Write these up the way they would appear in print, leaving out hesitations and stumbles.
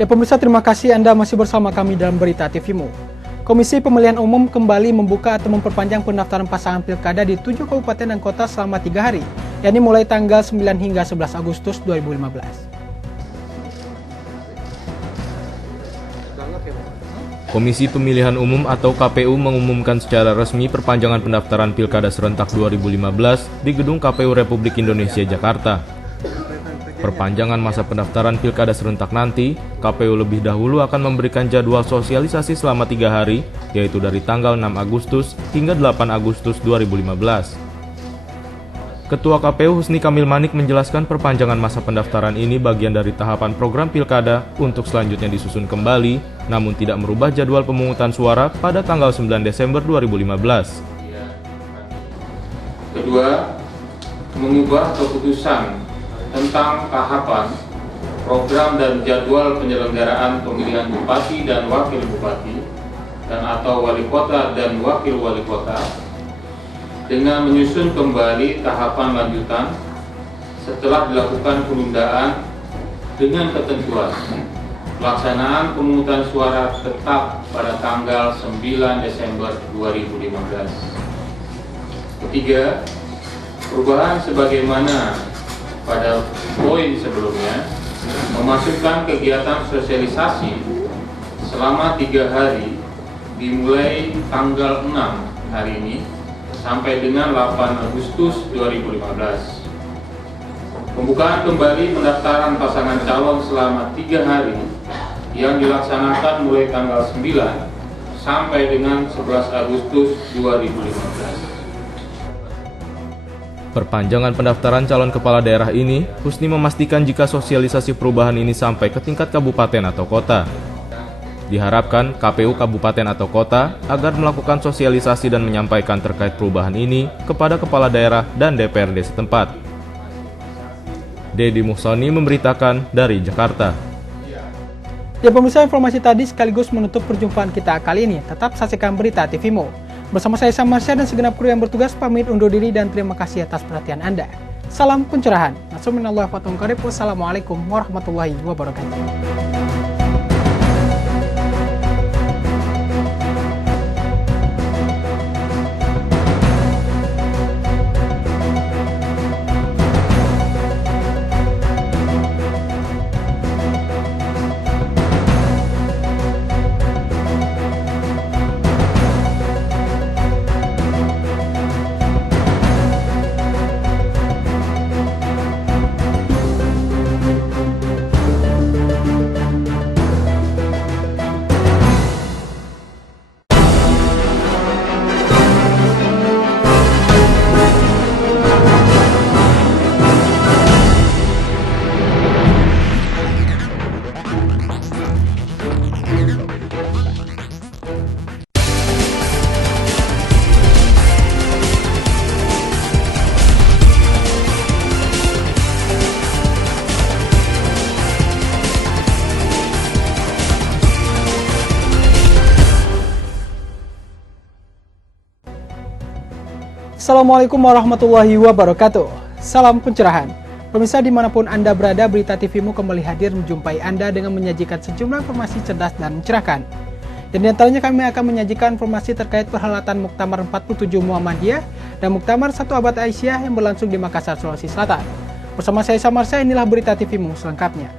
Ya pemirsa, terima kasih Anda masih bersama kami dalam Berita TVMu. Komisi Pemilihan Umum kembali membuka atau memperpanjang pendaftaran pasangan pilkada di 7 kabupaten dan kota selama 3 hari, yakni mulai tanggal 9 hingga 11 Agustus 2015. Komisi Pemilihan Umum atau KPU mengumumkan secara resmi perpanjangan pendaftaran Pilkada Serentak 2015 di Gedung KPU Republik Indonesia, Jakarta. Perpanjangan masa pendaftaran Pilkada Serentak nanti, KPU lebih dahulu akan memberikan jadwal sosialisasi selama 3 hari, yaitu dari tanggal 6 Agustus hingga 8 Agustus 2015. Ketua KPU Husni Kamil Manik menjelaskan perpanjangan masa pendaftaran ini bagian dari tahapan program Pilkada untuk selanjutnya disusun kembali, namun tidak merubah jadwal pemungutan suara pada tanggal 9 Desember 2015. Kedua, mengubah keputusan tentang tahapan, program dan jadwal penyelenggaraan pemilihan bupati dan wakil bupati dan atau wali kota dan wakil wali kota dengan menyusun kembali tahapan lanjutan setelah dilakukan penundaan dengan ketentuan pelaksanaan pemungutan suara tetap pada tanggal 9 Desember 2015. Ketiga, perubahan sebagaimana pada poin sebelumnya, memasukkan kegiatan sosialisasi selama 3 hari dimulai tanggal 6 hari ini sampai dengan 8 Agustus 2015. Pembukaan kembali pendaftaran pasangan calon selama 3 hari yang dilaksanakan mulai tanggal 9 sampai dengan 11 Agustus 2015. Perpanjangan pendaftaran calon kepala daerah ini, Husni memastikan jika sosialisasi perubahan ini sampai ke tingkat kabupaten atau kota. Diharapkan KPU kabupaten atau kota agar melakukan sosialisasi dan menyampaikan terkait perubahan ini kepada kepala daerah dan DPRD setempat. Dedi Muhsoni memberitakan dari Jakarta. Ya pemirsa, informasi tadi sekaligus menutup perjumpaan kita kali ini. Tetap saksikan Berita TVMu. Bersama saya Samarsya dan segenap kru yang bertugas pamit undur diri dan terima kasih atas perhatian Anda. Salam pencerahan. Wassalamualaikum warahmatullahi wabarakatuh. Assalamualaikum warahmatullahi wabarakatuh. Salam pencerahan. Pemirsa dimanapun Anda berada, Berita TVMu kembali hadir menjumpai Anda dengan menyajikan sejumlah informasi cerdas dan mencerahkan. Dan diantaranya kami akan menyajikan informasi terkait perhelatan Muktamar 47 Muhammadiyah dan Muktamar 1 Abad Aisyah yang berlangsung di Makassar, Sulawesi Selatan. Bersama saya Samarsya, inilah Berita TVMu selengkapnya.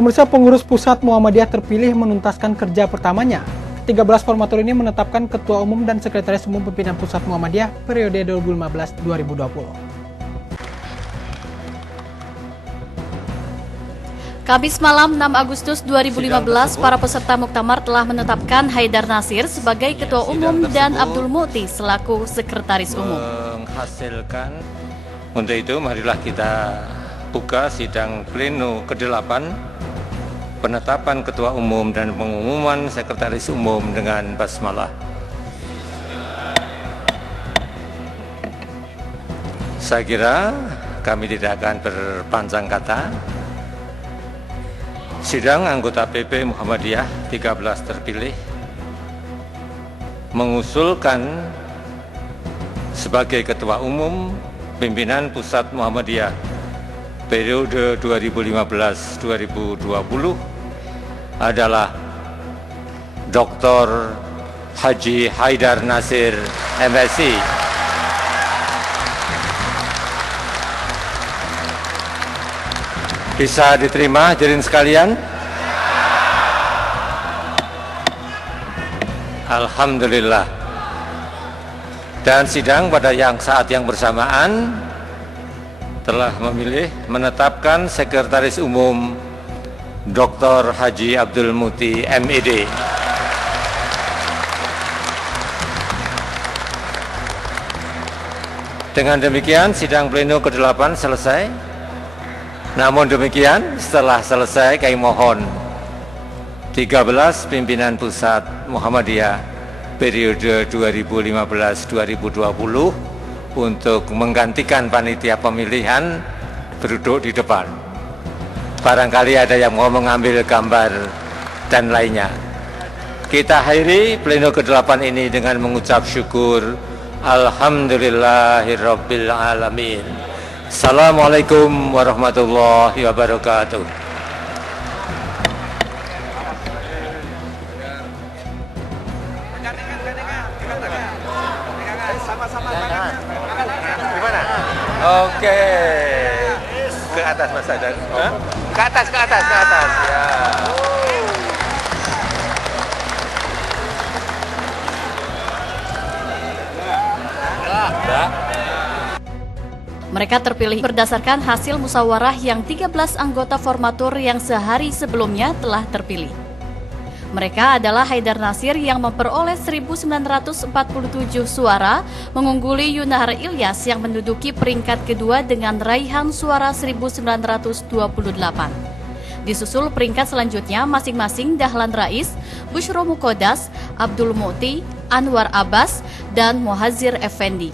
Pemirsa, pengurus pusat Muhammadiyah terpilih menuntaskan kerja pertamanya. 13 formatur ini menetapkan Ketua Umum dan Sekretaris Umum Pimpinan Pusat Muhammadiyah periode 2015-2020. Kamis malam 6 Agustus 2015, para peserta Muktamar telah menetapkan Haidar Nasir sebagai Ketua Umum dan Abdul Mu'ti selaku Sekretaris Umum. Untuk itu, marilah kita buka sidang pleno ke-8 penetapan Ketua Umum dan pengumuman Sekretaris Umum dengan basmalah. Saya kira kami tidak akan berpanjang kata. Sidang anggota PP Muhammadiyah 13 terpilih mengusulkan sebagai Ketua Umum Pimpinan Pusat Muhammadiyah periode 2015-2020 adalah Dr. Haji Haidar Nasir, MSI. Bisa diterima hadirin sekalian? Alhamdulillah. Dan sidang pada saat yang bersamaan telah memilih menetapkan Sekretaris Umum Dr. Haji Abdul Muti, MED. Dengan demikian sidang pleno ke-8 selesai. Namun demikian, setelah selesai kami mohon 13 pimpinan pusat Muhammadiyah periode 2015-2020 untuk menggantikan panitia pemilihan duduk di depan. Barangkali ada yang mau mengambil gambar dan lainnya. Kita akhiri pleno ke-8 ini dengan mengucap syukur. Alhamdulillahirabbil alamin. Assalamualaikum warahmatullahi wabarakatuh. Gimana? Oke. Ke atas Mas Sadar. Ke atas ya. Mereka terpilih berdasarkan hasil musyawarah yang 13 anggota formatur yang sehari sebelumnya telah terpilih. Mereka adalah Haidar Nasir yang memperoleh 1.947 suara, mengungguli Yunahar Ilyas yang menduduki peringkat kedua dengan raihan suara 1.928. Disusul peringkat selanjutnya masing-masing Dahlan Rais, Bushro Mukodas, Abdul Muti, Anwar Abbas, dan Muhazir Effendi.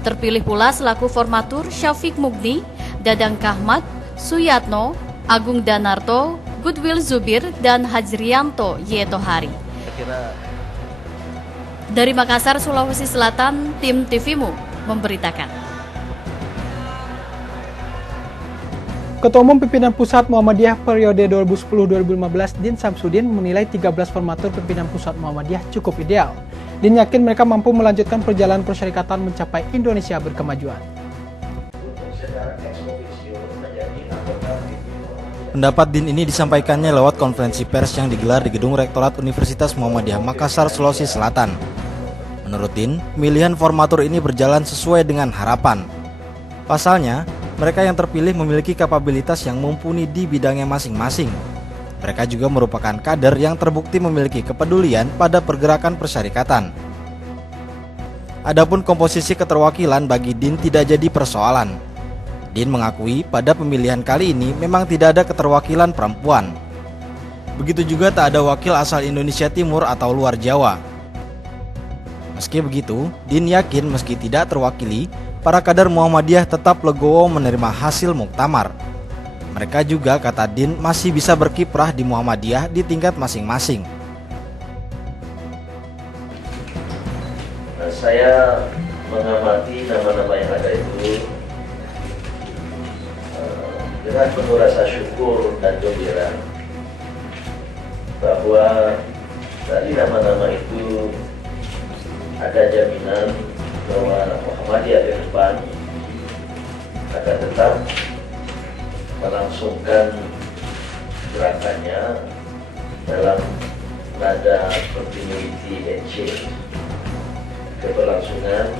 Terpilih pula selaku formatur Syafiq Mugni, Dadang Kahmat, Suyatno, Agung Danarto, Goodwill Zubir, dan Hajrianto Yetohari. Dari Makassar, Sulawesi Selatan, tim TVMU memberitakan. Ketua Umum Pimpinan Pusat Muhammadiyah periode 2010-2015 Din Samsudin menilai 13 formatur pimpinan Pusat Muhammadiyah cukup ideal. Din yakin mereka mampu melanjutkan perjalanan persyarikatan mencapai Indonesia berkemajuan. Pendapat Din ini disampaikannya lewat konferensi pers yang digelar di Gedung Rektorat Universitas Muhammadiyah Makassar, Sulawesi Selatan. Menurut Din, pemilihan formatur ini berjalan sesuai dengan harapan. Pasalnya, mereka yang terpilih memiliki kapabilitas yang mumpuni di bidangnya masing-masing. Mereka juga merupakan kader yang terbukti memiliki kepedulian pada pergerakan persyarikatan. Adapun komposisi keterwakilan bagi Din tidak jadi persoalan. Din mengakui pada pemilihan kali ini memang tidak ada keterwakilan perempuan. Begitu juga tak ada wakil asal Indonesia Timur atau luar Jawa. Meski begitu, Din yakin meski tidak terwakili, para kader Muhammadiyah tetap legowo menerima hasil muktamar. Mereka juga, kata Din, masih bisa berkiprah di Muhammadiyah di tingkat masing-masing. Saya mengamati nama-nama yang ada itu dengan penuh rasa syukur dan gembira bahwa dari nama-nama itu ada jaminan bahwa Muhammadiyah ke depan akan tetap melangsungkan gerakannya dalam nada continuity and change, keberlangsungan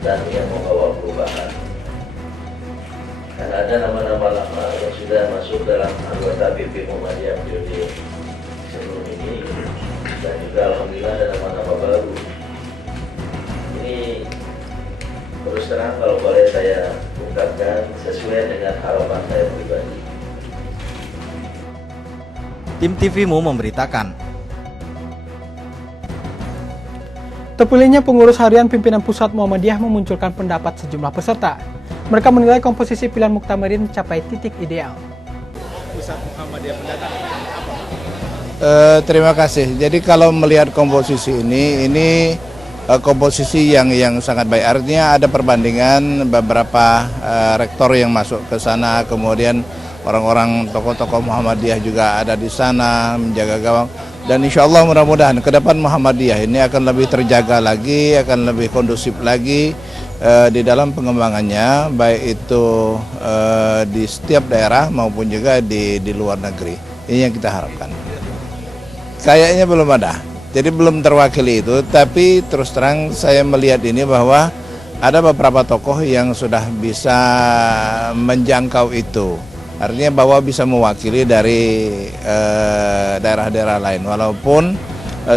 dan yang membawa perubahan. Dan ada nama-nama lama yang sudah masuk dalam anggota PP Muhammadiyah periode sebelum ini, dan juga alhamdulillah ada nama-nama baru. Ini terus terang kalau boleh saya ungkapkan sesuai dengan harapan saya pribadi. Tim TVMU memberitakan. Terpilihnya pengurus harian pimpinan Pusat Muhammadiyah memunculkan pendapat sejumlah peserta. Mereka menilai komposisi pilihan muktamarin mencapai titik ideal. pusat Muhammadiyah mendatang? Terima kasih. Jadi kalau melihat komposisi ini komposisi yang sangat baik. Artinya ada perbandingan beberapa rektor yang masuk ke sana, kemudian orang-orang tokoh-tokoh Muhammadiyah juga ada di sana menjaga gawang. Dan insya Allah mudah-mudahan ke depan Muhammadiyah ini akan lebih terjaga lagi, akan lebih kondusif lagi di dalam pengembangannya, baik itu di setiap daerah maupun juga di luar negeri. Ini yang kita harapkan. Kayaknya belum ada. Jadi belum terwakili itu, tapi terus terang saya melihat ini bahwa ada beberapa tokoh yang sudah bisa menjangkau itu. Artinya bahwa bisa mewakili dari daerah-daerah lain. Walaupun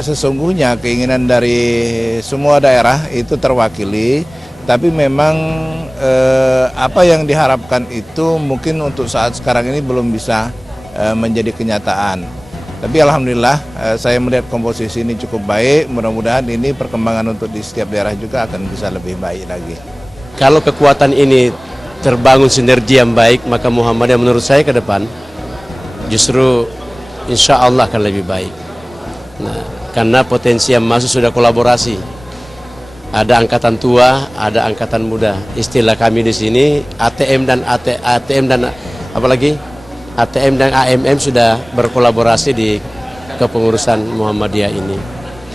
sesungguhnya keinginan dari semua daerah itu terwakili, tapi memang apa yang diharapkan itu mungkin untuk saat sekarang ini belum bisa menjadi kenyataan. Tapi alhamdulillah saya melihat komposisi ini cukup baik, mudah-mudahan ini perkembangan untuk di setiap daerah juga akan bisa lebih baik lagi. Kalau kekuatan ini terbangun sinergi yang baik, maka Muhammadiyah menurut saya ke depan justru insya Allah akan lebih baik. Nah, karena potensi yang masuk sudah kolaborasi. Ada angkatan tua, ada angkatan muda. Istilah kami di sini ATM dan apalagi ATM dan AMM sudah berkolaborasi di kepengurusan Muhammadiyah ini.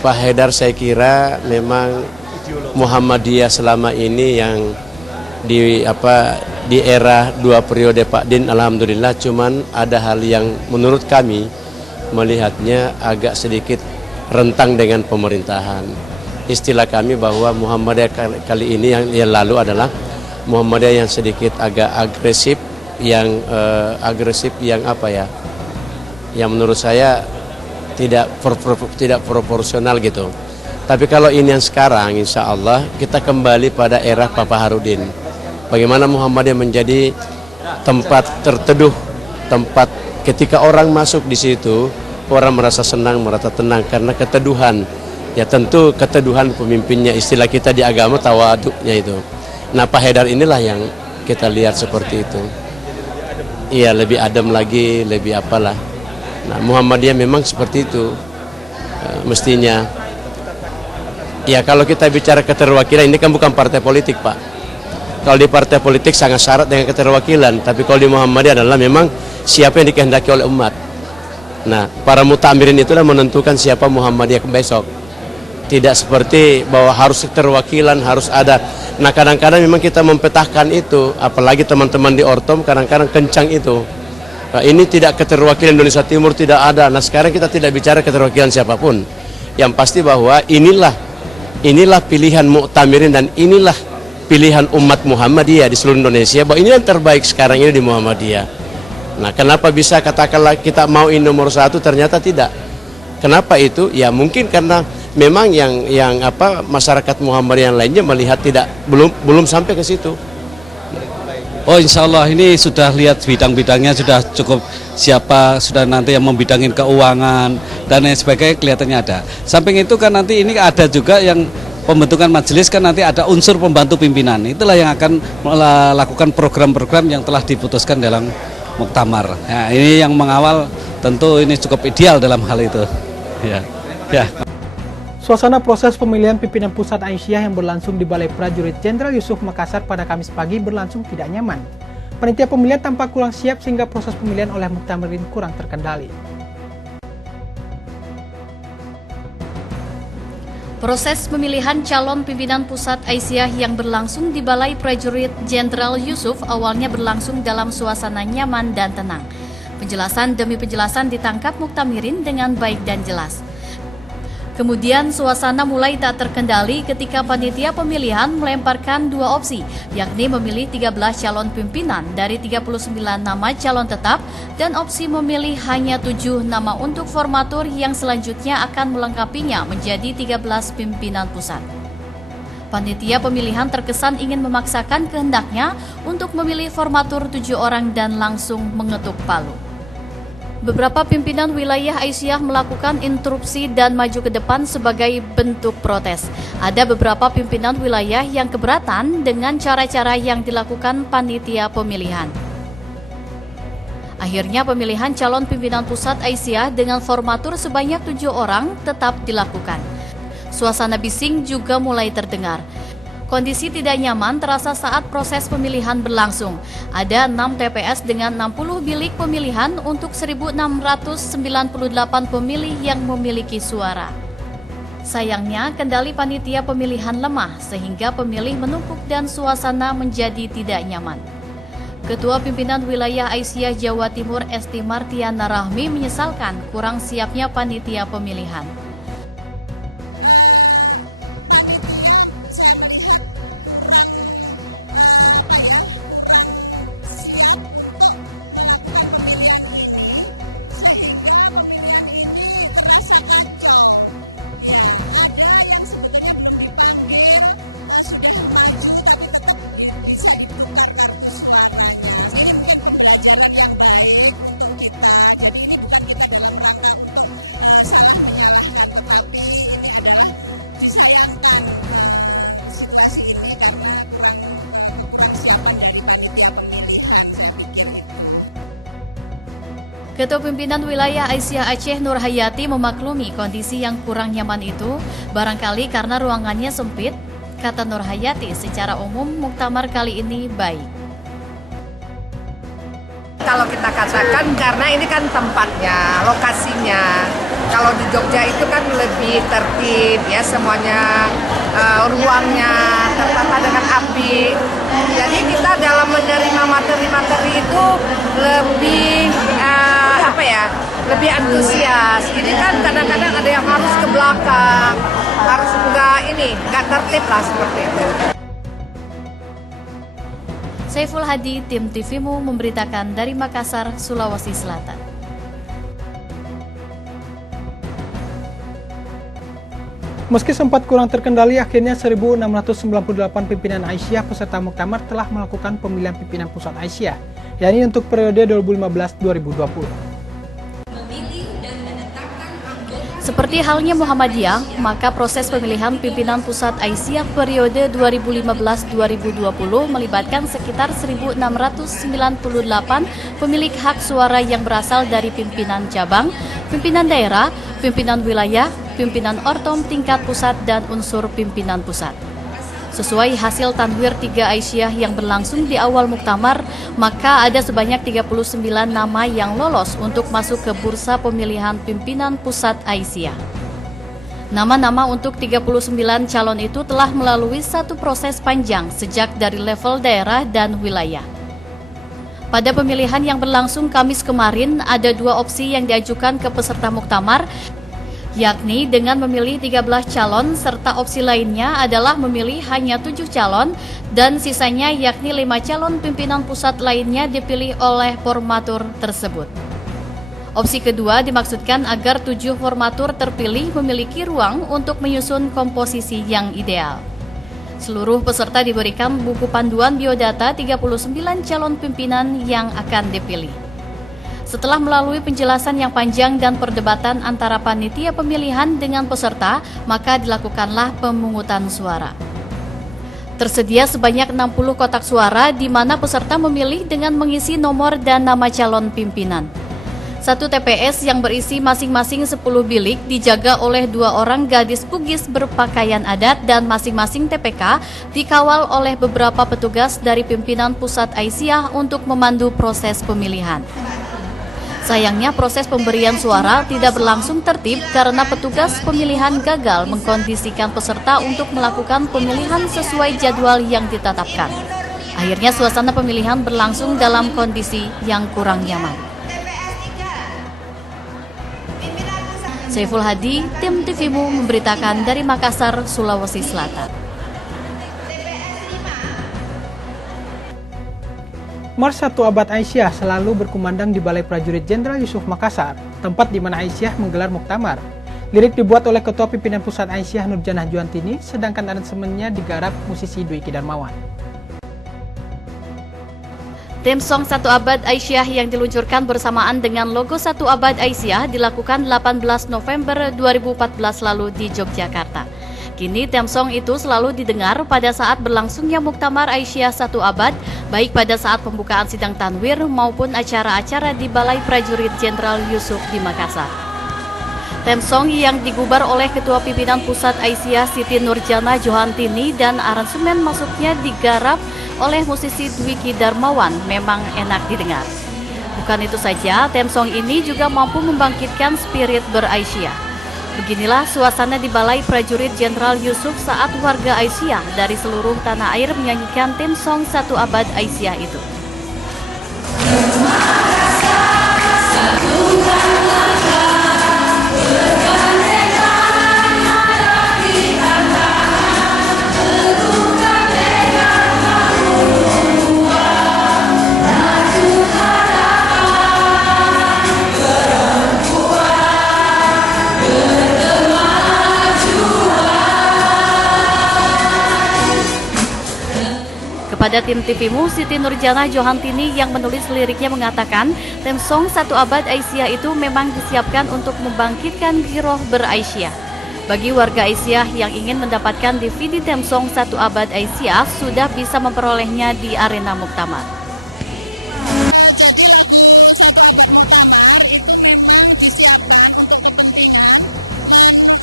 Pak Haidar saya kira memang Muhammadiyah selama ini yang di era 2 periode Pak Din, alhamdulillah, cuman ada hal yang menurut kami melihatnya agak sedikit rentang dengan pemerintahan. Istilah kami bahwa Muhammadiyah kali ini yang lalu adalah Muhammadiyah yang sedikit agak agresif, yang yang menurut saya tidak proporsional gitu. Tapi kalau ini yang sekarang, insya Allah kita kembali pada era Papa Harudin. Bagaimana Muhammadiyah menjadi tempat terteduh, tempat ketika orang masuk di situ orang merasa senang, merasa tenang karena keteduhan. Ya tentu keteduhan pemimpinnya, istilah kita di agama tawaduknya itu. Nah Pak Haidar inilah yang kita lihat seperti itu. Iya, lebih adem lagi, lebih apalah. Nah, Muhammadiyah memang seperti itu mestinya. Ya, kalau kita bicara keterwakilan, ini kan bukan partai politik, Pak. Kalau di partai politik sangat syarat dengan keterwakilan, tapi kalau di Muhammadiyah adalah memang siapa yang dikehendaki oleh umat. Nah, para mutamirin itulah menentukan siapa Muhammadiyah besok. Tidak seperti bahwa harus keterwakilan, harus ada. Nah kadang-kadang memang kita mempetahkan itu, apalagi teman-teman di Ortom kadang-kadang kencang itu. Nah, ini tidak keterwakilan Indonesia Timur, tidak ada. Nah sekarang kita tidak bicara keterwakilan siapapun. Yang pasti bahwa inilah pilihan muktamirin dan inilah pilihan umat Muhammadiyah di seluruh Indonesia, bahwa ini yang terbaik sekarang ini di Muhammadiyah. Nah kenapa bisa katakanlah kita mau ini nomor 1, ternyata tidak. Kenapa itu? Ya mungkin karena memang yang masyarakat Muhammadiyah yang lainnya melihat belum sampai ke situ. Oh insya Allah ini sudah lihat bidang-bidangnya sudah cukup, siapa sudah nanti yang membidangin keuangan dan lain sebagainya kelihatannya ada. Samping itu kan nanti ini ada juga yang pembentukan majelis, kan nanti ada unsur pembantu pimpinan. Itulah yang akan melakukan program-program yang telah diputuskan dalam muktamar. Nah, ini yang mengawal tentu ini cukup ideal dalam hal itu. Ya. Suasana proses pemilihan pimpinan pusat Aisyah yang berlangsung di Balai Prajurit Jenderal Yusuf Makassar pada Kamis pagi berlangsung tidak nyaman. Panitia pemilihan tampak kurang siap sehingga proses pemilihan oleh muktamirin kurang terkendali. Proses pemilihan calon pimpinan pusat Aisyah yang berlangsung di Balai Prajurit Jenderal Yusuf awalnya berlangsung dalam suasana nyaman dan tenang. Penjelasan demi penjelasan ditangkap muktamirin dengan baik dan jelas. Kemudian suasana mulai tak terkendali ketika panitia pemilihan melemparkan 2 opsi, yakni memilih 13 calon pimpinan dari 39 nama calon tetap dan opsi memilih hanya 7 nama untuk formatur yang selanjutnya akan melengkapinya menjadi 13 pimpinan pusat. Panitia pemilihan terkesan ingin memaksakan kehendaknya untuk memilih formatur 7 orang dan langsung mengetuk palu. Beberapa pimpinan wilayah Aisyah melakukan interupsi dan maju ke depan sebagai bentuk protes. Ada beberapa pimpinan wilayah yang keberatan dengan cara-cara yang dilakukan panitia pemilihan. Akhirnya pemilihan calon pimpinan pusat Aisyah dengan formatur sebanyak 7 orang tetap dilakukan. Suasana bising juga mulai terdengar. Kondisi tidak nyaman terasa saat proses pemilihan berlangsung. Ada 6 TPS dengan 60 bilik pemilihan untuk 1.698 pemilih yang memiliki suara. Sayangnya, kendali panitia pemilihan lemah sehingga pemilih menumpuk dan suasana menjadi tidak nyaman. Ketua Pimpinan Wilayah Aisyah Jawa Timur Esti Martiana Rahmi menyesalkan kurang siapnya panitia pemilihan. Panitia saya melihat kurang kurang siap untuk melakukan pemilihan ini, sehingga pemilihan ini terasa kacau. Ya, ada yang sebetulnya belum dipanggil, sudah maju tapi tetap bisa ditukar kartu suaranya. Ini mungkin pembelajaran yang baik untuk kita. Jadi ini bukan kita dalam rangka untuk salah menyalahkan, tetapi ini adalah disayangkan situasi ini karena kekurang siapan dari panitia pemilihan, saya pikir itu. Ketua Pimpinan Wilayah Aisyah Aceh Nur Hayati memaklumi kondisi yang kurang nyaman itu barangkali karena ruangannya sempit. Kata Nur Hayati, secara umum muktamar kali ini baik. Kalau kita katakan karena ini kan tempatnya, lokasinya. Kalau di Jogja itu kan lebih tertib ya, semuanya ruangnya tertata dengan api. Jadi kita dalam menerima materi-materi itu lebih lebih antusias. Ini kan kadang-kadang ada yang harus ke belakang, harus nggak tertib lah seperti itu. Saiful Hadi, Tim TVMU memberitakan dari Makassar, Sulawesi Selatan. Meski sempat kurang terkendali, akhirnya 1.698 pimpinan Aisyah peserta muktamar telah melakukan pemilihan pimpinan pusat Aisyah, yakni untuk periode 2015-2020. Seperti halnya Muhammadiyah, maka proses pemilihan pimpinan pusat Aisyah periode 2015-2020 melibatkan sekitar 1.698 pemilik hak suara yang berasal dari pimpinan cabang, pimpinan daerah, pimpinan wilayah, pimpinan ortom tingkat pusat, dan unsur pimpinan pusat. Sesuai hasil tanwir 3 Aisyah yang berlangsung di awal muktamar, maka ada sebanyak 39 nama yang lolos untuk masuk ke bursa pemilihan pimpinan pusat Aisyah. Nama-nama untuk 39 calon itu telah melalui satu proses panjang sejak dari level daerah dan wilayah. Pada pemilihan yang berlangsung Kamis kemarin, ada 2 opsi yang diajukan ke peserta muktamar, yakni dengan memilih 13 calon serta opsi lainnya adalah memilih hanya 7 calon dan sisanya yakni 5 calon pimpinan pusat lainnya dipilih oleh formatur tersebut. Opsi kedua dimaksudkan agar 7 formatur terpilih memiliki ruang untuk menyusun komposisi yang ideal. Seluruh peserta diberikan buku panduan biodata 39 calon pimpinan yang akan dipilih. Setelah melalui penjelasan yang panjang dan perdebatan antara panitia pemilihan dengan peserta, maka dilakukanlah pemungutan suara. Tersedia sebanyak 60 kotak suara di mana peserta memilih dengan mengisi nomor dan nama calon pimpinan. 1 TPS yang berisi masing-masing 10 bilik dijaga oleh 2 orang gadis bugis berpakaian adat dan masing-masing TPK dikawal oleh beberapa petugas dari pimpinan pusat Aisyah untuk memandu proses pemilihan. Sayangnya proses pemberian suara tidak berlangsung tertib karena petugas pemilihan gagal mengkondisikan peserta untuk melakukan pemilihan sesuai jadwal yang ditetapkan. Akhirnya suasana pemilihan berlangsung dalam kondisi yang kurang nyaman. Saiful Hadi, Tim TVMU memberitakan dari Makassar, Sulawesi Selatan. Mars 1 Abad Aisyah selalu berkumandang di Balai Prajurit Jenderal Yusuf Makassar, tempat di mana Aisyah menggelar muktamar. Lirik dibuat oleh Ketua Pimpinan Pusat Aisyah Nurjanah Juantini, sedangkan aransemennya digarap musisi Dwiki Darmawan. Tim Song 1 Abad Aisyah yang diluncurkan bersamaan dengan logo 1 Abad Aisyah dilakukan 18 November 2014 lalu di Yogyakarta. Kini theme-song itu selalu didengar pada saat berlangsungnya Muktamar Aisyah 1 Abad, baik pada saat pembukaan sidang tanwir maupun acara-acara di Balai Prajurit Jenderal Yusuf di Makassar. Theme-song yang digubar oleh Ketua Pimpinan Pusat Aisyah Siti Nurjana Johantini dan aransemen masuknya digarap oleh musisi Dwiki Darmawan memang enak didengar. Bukan itu saja, theme-song ini juga mampu membangkitkan spirit beraisyah. Beginilah suasana di Balai Prajurit Jenderal Yusuf saat warga Aisyah dari seluruh tanah air menyanyikan theme-song 1 Abad Aisyah itu. Kepada tim TVMU, Siti Nurjana Johantini yang menulis liriknya mengatakan, theme song 1 Abad Aisyah itu memang disiapkan untuk membangkitkan giroh beraisyah. Bagi warga Aisyah yang ingin mendapatkan DVD theme song 1 Abad Aisyah, sudah bisa memperolehnya di arena Muktamar. Jadi lagu 1 Abad Muktamar itu memang disiapkan untuk kepentingan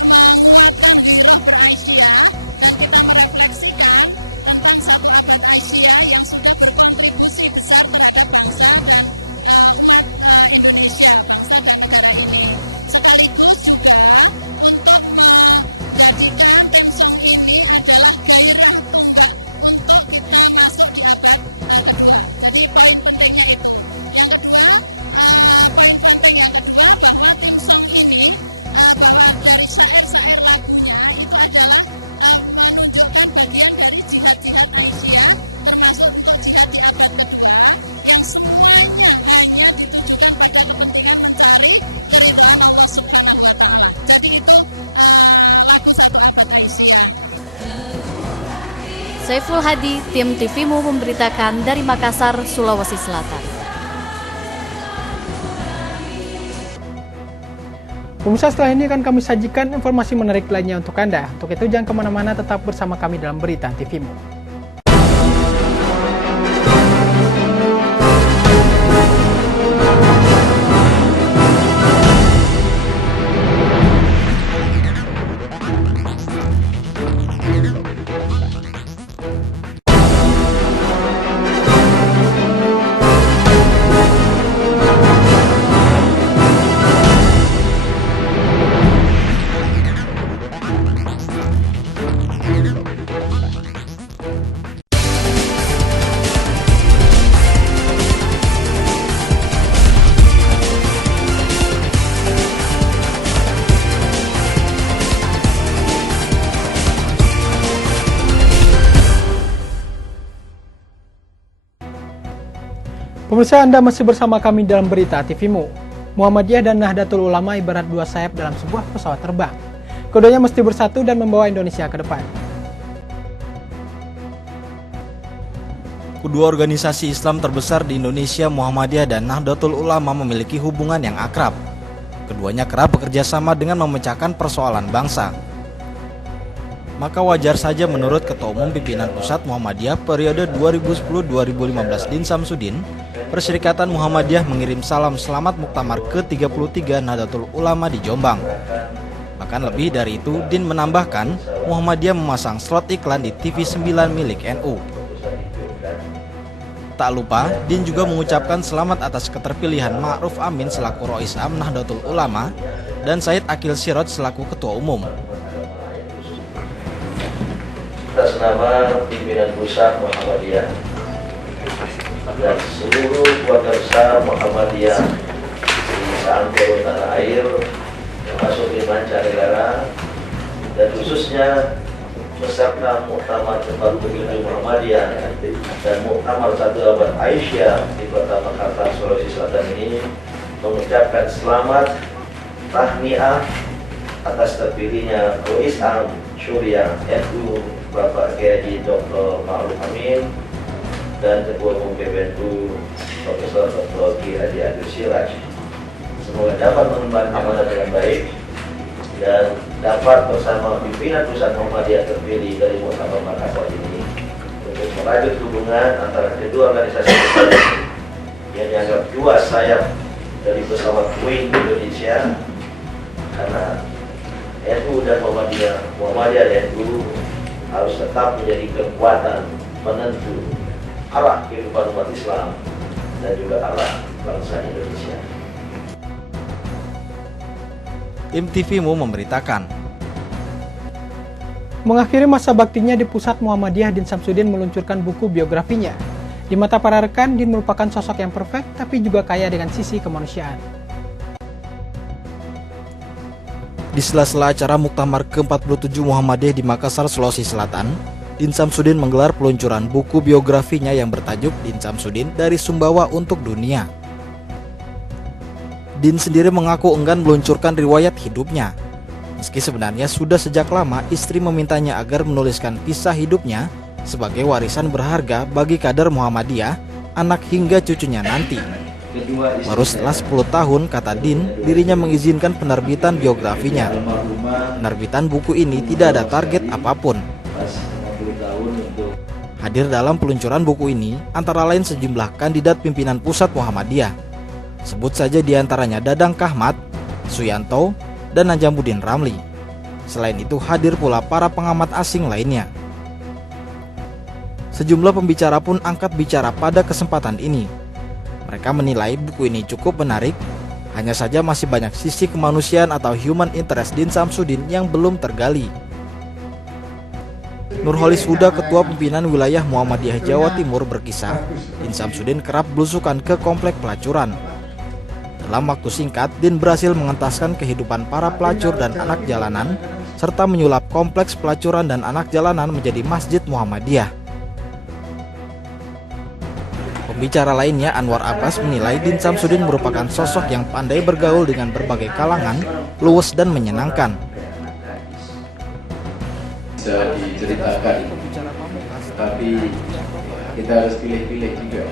menguatkan giroh beraisyah, dan kita merefleksikan tentang 1 Abad Aisyah yang sudah berkontribusi besar terhadap bangsa dan umat Indonesia, bangsa dan negara ini. Sekaligus juga untuk menjadikan theme song ini adalah gairah tunggak untuk kita masuk di abad kedua. Jadi poin pentingnya itu. Yang kedua, poin penting yang kedua bahwa theme song ini bahwa dari syair-syair lagunya itu adalah menunjukkan bagian dari jihad-jihad Aisyah, termasuk untuk jihad di abad kedua, yang semuanya hanya ditujukan pada kepentingan mencari keridhaan Allah Subhanahu wa Ta'ala. Jadi itu lagu 1 Abad Aisyah. Saiful Hadi, tim TVMU memberitakan dari Makassar, Sulawesi Selatan. Pemirsa, setelah ini akan kami sajikan informasi menarik lainnya untuk Anda. Untuk itu jangan kemana-mana, tetap bersama kami dalam Berita TVMU. Pemirsa, Anda masih bersama kami dalam Berita TVMU. Muhammadiyah dan Nahdlatul Ulama ibarat dua sayap dalam sebuah pesawat terbang. Keduanya mesti bersatu dan membawa Indonesia ke depan. Kedua organisasi Islam terbesar di Indonesia, Muhammadiyah dan Nahdlatul Ulama, memiliki hubungan yang akrab. Keduanya kerap bekerja sama dengan memecahkan persoalan bangsa. Maka wajar saja menurut Ketua Umum Pimpinan Pusat Muhammadiyah periode 2010-2015 Din Samsudin, Perserikatan Muhammadiyah mengirim salam selamat Muktamar ke-33 Nahdlatul Ulama di Jombang. Bahkan lebih dari itu, Din menambahkan Muhammadiyah memasang slot iklan di TV 9 milik NU. Tak lupa, Din juga mengucapkan selamat atas keterpilihan Ma'ruf Amin selaku Rois Am Nahdlatul Ulama dan Said Akil Siraj selaku Ketua Umum. Atas nama pimpinan pusat Muhammadiyah dan seluruh keluarga besar Muhammadiyah di seantero tanah air, termasuk di mancanegara, dan khususnya beserta Muktamar ke-47 Muhammadiyah dan Muktamar 1 Abad Aisyah di Kota Makassar, Sulawesi Selatan ini, mengucapkan selamat tahniah atas terpilihnya Rois Am Syuriah NU Bapak Kiai Dr. Ma'ruf Amin dan Ketua Umum PBNU Profesor Dr. Ki Haji Akil Siraj. Semoga dapat mengemban amanah dengan baik dan dapat bersama pimpinan pusat Muhammadiyah terpilih dari Muktamar Makassar ini untuk merajut hubungan antara kedua organisasi besar yang dianggap dua sayap dari pesawat Boeing Indonesia, karena NU dan Muhammadiyah NU harus tetap menjadi kekuatan penentu arah kehidupan umat Islam dan juga arah bangsa Indonesia. IMTV-mu memberitakan. Mengakhiri masa baktinya di Pusat Muhammadiyah, Din Samsudin meluncurkan buku biografinya. Di mata para rekan, Din merupakan sosok yang perfect tapi juga kaya dengan sisi kemanusiaan. Di sela-sela acara Muktamar ke-47 Muhammadiyah di Makassar, Sulawesi Selatan, Din Samsudin menggelar peluncuran buku biografinya yang bertajuk Din Samsudin dari Sumbawa untuk Dunia. Din sendiri mengaku enggan meluncurkan riwayat hidupnya. Meski sebenarnya sudah sejak lama istri memintanya agar menuliskan kisah hidupnya sebagai warisan berharga bagi kader Muhammadiyah, anak hingga cucunya nanti. Baru setelah 10 tahun, kata Din, dirinya mengizinkan penerbitan biografinya. Penerbitan buku ini tidak ada target apapun. Hadir dalam peluncuran buku ini antara lain sejumlah kandidat pimpinan pusat Muhammadiyah. Sebut saja diantaranya Dadang Kahmat, Suyanto, dan Najamuddin Ramli. Selain itu hadir pula para pengamat asing lainnya. Sejumlah pembicara pun angkat bicara pada kesempatan ini. Mereka menilai buku ini cukup menarik, hanya saja masih banyak sisi kemanusiaan atau human interest Din Samsudin yang belum tergali. Nurholis Huda, Ketua Pimpinan Wilayah Muhammadiyah Jawa Timur, berkisah, Din Samsudin kerap belusukan ke komplek pelacuran. Dalam waktu singkat, Din berhasil mengentaskan kehidupan para pelacur dan anak jalanan, serta menyulap kompleks pelacuran dan anak jalanan menjadi Masjid Muhammadiyah. Pembicara lainnya, Anwar Abbas, menilai Din Samsudin merupakan sosok yang pandai bergaul dengan berbagai kalangan, luwes dan menyenangkan. Bisa diceritakan, tapi kita harus pilih-pilih juga.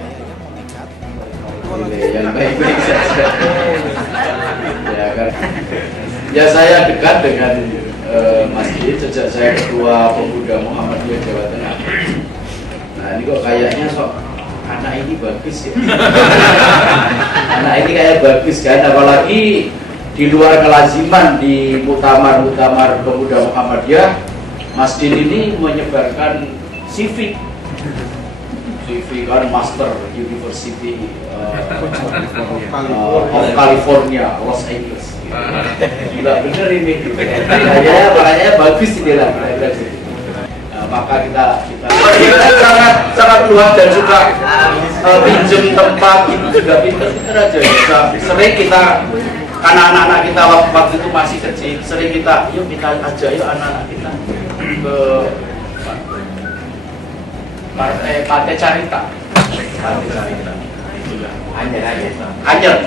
Pilih yang baik-baik saja. Ya kan. Ya, saya dekat dengan Mas Din sejak saya Ketua Pemuda Muhammadiyah Jawa Tengah. Nah, ini kok kayaknya anak ini bagus ya. Anak ini kayak bagus kan, apalagi di luar kelaziman di Muktamar Pemuda Muhammadiyah, Mas Din ini menyebarkan CV kan Master University of California, Los Angeles. Gila bener ini. Ya, makanya bagus ini lah. Maka kita sangat luas dan suka pinjam tempat, itu juga pinter aja. Sering kita, karena anak-anak kita waktu itu masih kecil, sering kita, yuk kita ajak yuk anak-anak kita ke Pantai Carita. Anyer.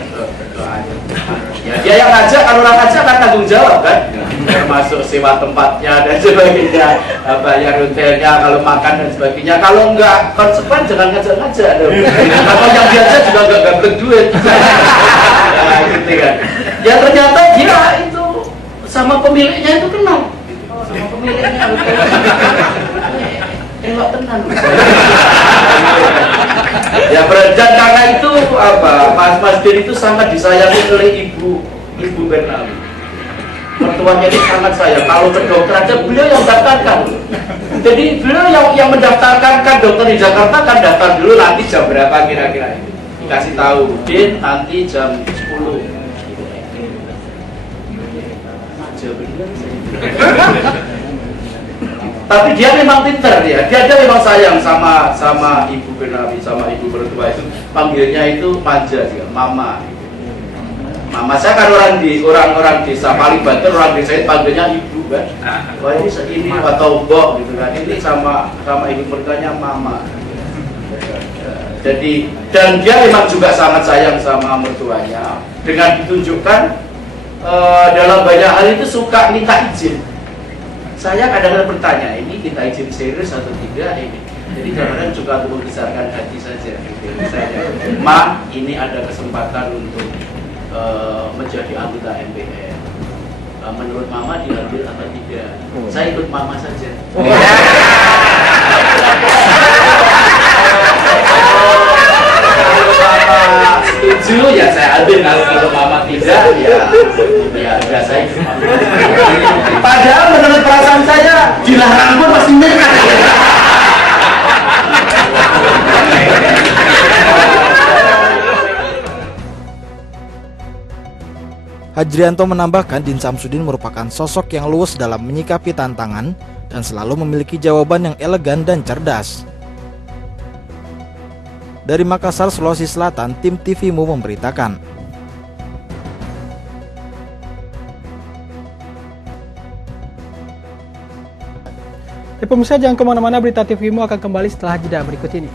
Dia yang ngajak, kalau orang ngajak kan tanggung jawab kan, termasuk sewa tempatnya dan sebagainya, bayar hotelnya, kalau makan dan sebagainya. Kalau enggak konsekuen jangan ngajak-ngajak dong. Kalau yang biasa juga enggak dapat duit. Nah, gitu kan. Ya ternyata dia itu sama pemiliknya itu kenal. Sama pemiliknya enggak tenang. Ya beranjak karena itu Mas Din itu sangat disayangi oleh Ibu Bernawi. Mertuanya itu sangat sayang. Kalau ke dokter aja beliau yang daftarkan. Jadi beliau yang mendaftarkan, kan dokter di Jakarta kan daftar dulu nanti jam berapa kira-kira itu. Dikasih tahu, Din nanti jam 10. Tapi dia memang pintar ya, dia memang sayang sama Ibu Bernawi, sama Ibu Mertua itu, panggilnya itu manja sih, Mama. Mama saya kan orang desa paling banter, orang desa itu panggilnya Ibu kan. Wah ini atau Mbok gitu kan, ini sama Ibu Mertuanya Mama. Jadi dan dia memang juga sangat sayang sama mertuanya, dengan ditunjukkan dalam banyak hal itu suka minta izin. Saya kadang-kadang bertanya, ini kita izin serius atau tidak ini? Jadi kadang-kadang juga untuk membesarkan hati saja. Misalnya, Ma, ini ada kesempatan untuk menjadi anggota MPR. menurut Mama diambil apa tidak. Saya ikut Mama saja. Setuju ya saya ambil, kalau Mama tidak ya saya ikut Mama. Padahal menurut perasaan saya dilarang pun pasti nekat. Hajrianto menambahkan Din Samsudin merupakan sosok yang luwes dalam menyikapi tantangan dan selalu memiliki jawaban yang elegan dan cerdas. Dari Makassar, Sulawesi Selatan, tim TVMU memberitakan. Pemirsa, jangan kemana-mana, berita TVMU akan kembali setelah jeda berikut ini.